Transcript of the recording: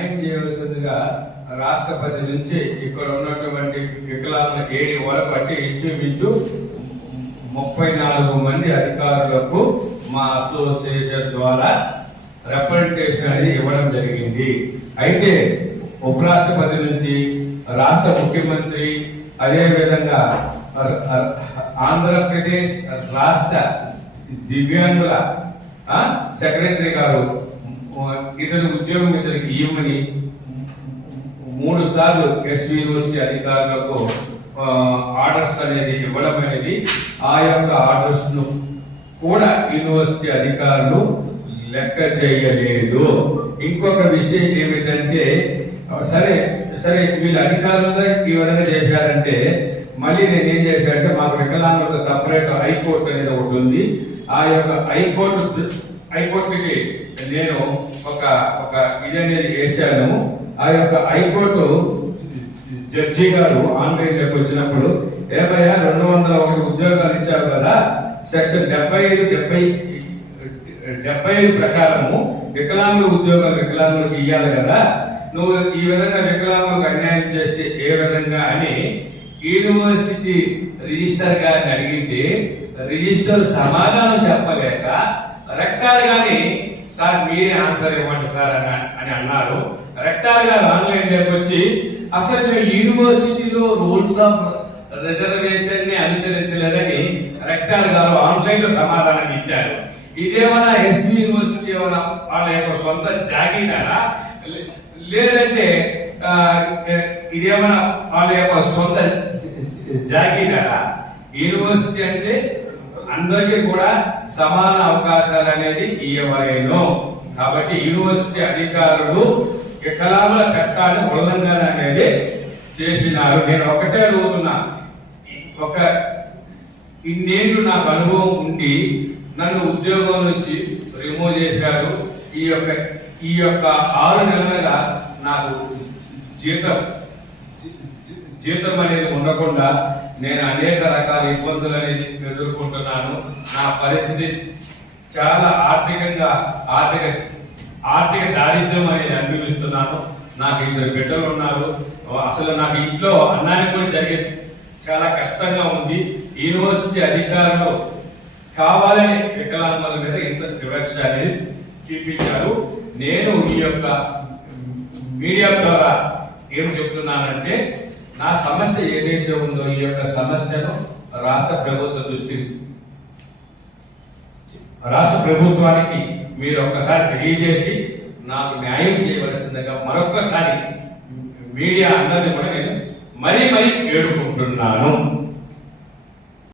న్యాయం చేయవలసిందిగా రాష్ట్రపతి నుంచి ఇక్కడ ఉన్నటువంటి వికలాంగుల ఏడి వరపట్టి ఇంచుమించు 34 మంది అధికారులకు మా అసోసియేషన్ ద్వారా రిప్రజెంటేషన్ అనేది ఇవ్వడం జరిగింది. అయితే ఉపరాష్ట్రపతి నుంచి రాష్ట్ర ముఖ్యమంత్రి అదేవిధంగా ఆంధ్రప్రదేశ్ రాష్ట్ర దివ్యాంగుల సెక్రటరీ గారు ఇతర ఉద్యోగం ఇతరికి ఇవ్వమని 3 సార్లు ఎస్వి యూనివర్సిటీ అధికారులకు ఆర్డర్స్ అనేది ఇవ్వడం అనేది ఆ యొక్క ఆర్డర్స్ ను కూడా యూనివర్సిటీ అధికారులు లెక్క చేయలేదు. ఇంకొక విషయం ఏమిటంటే సరే సరే వీళ్ళ అధికారులుగా ఈ విధంగా చేశారంటే మళ్ళీ నేను ఏం చేశానంటే మాకు వికలాంగులకు సపరేట్ హైకోర్టు అనేది ఒకటి ఉంది. ఆ యొక్క హైకోర్టుకి నేను ఒక ఇది అనేది వేశాను. ఆ యొక్క హైకోర్టు జడ్జి గారు ఆన్లైన్ లోకి వచ్చినప్పుడు ఏమయ్యా 201 ఉద్యోగాలు ఇచ్చారు కదా, సెక్షన్ 75 ప్రకారము వికలాంగుల ఉద్యోగాలు వికలాంగులకు ఇవ్వాలి కదా, నువ్వు ఈ విధంగా వికలాంగులకు అన్యాయం చేస్తే ఏ విధంగా అని యూనివర్సిటీ రిజిస్టర్ గారిని అడిగితే రిజిస్టర్ సమాధానం చెప్పలేక రెక్టార్ గాని సార్ మీరే ఆన్సర్ ఇవ్వండి సార్ అని అన్నారు. రెక్టార్ గారు ఆన్లైన్ లోకి వచ్చి అసలు మేము యూనివర్సిటీలో రూల్స్ ఆఫ్ రిజర్వేషన్ ని అనుసరించలేదని రెక్టార్ గారు ఆన్లైన్ లో సమాధానం ఇచ్చారు. ఇదేమన్నా ఎస్వి యూనివర్సిటీ ఏమన్నా వాళ్ళ యొక్క సొంత జాగీరారా లేదంటే ఇదేమన్నా వాళ్ళ యొక్క సొంత జాగీరారా? యూనివర్సిటీ అంటే అందరికీ కూడా సమాన అవకాశాలు అనేది ఇవ్వలేను. కాబట్టి యూనివర్సిటీ అధికారులు వికలాంగుల చట్టాన్ని ఉల్లంఘన అనేది చేసినారు. నేను ఒకటే అడుగుతున్నా, ఇన్నేళ్లు నాకు అనుభవం ఉండి నన్ను ఉద్యోగం నుంచి రిమూవ్ చేశారు. ఈ యొక్క 6 నెలలుగా నాకు జీతం అనేది ఉండకుండా నేను అనేక రకాల ఇబ్బందులు అనేది ఎదుర్కొంటున్నాను. నా పరిస్థితి చాలా ఆర్థిక దారిద్ర్యం అనేది అనుభవిస్తున్నాను. నాకు 2 బిడ్డలు ఉన్నారు. అసలు నాకు ఇంట్లో అన్నానికి కూడా జరిగే చాలా కష్టంగా ఉంది. యూనివర్సిటీ అధికారులు కావాలని వికలాంగుల మీద ఇంత వివక్ష అనేది చూపించారు. నేను ఈ యొక్క మీడియా ద్వారా ఏం చెప్తున్నానంటే నా సమస్య ఏదైతే ఉందో ఈ యొక్క సమస్యను రాష్ట్ర ప్రభుత్వానికి మీరు ఒక్కసారి తెలియజేసి నాకు న్యాయం చేయవలసిందిగా మరొక్కసారి మీడియా అందరినీ కూడా నేను మరీ వేడుకుంటున్నాను.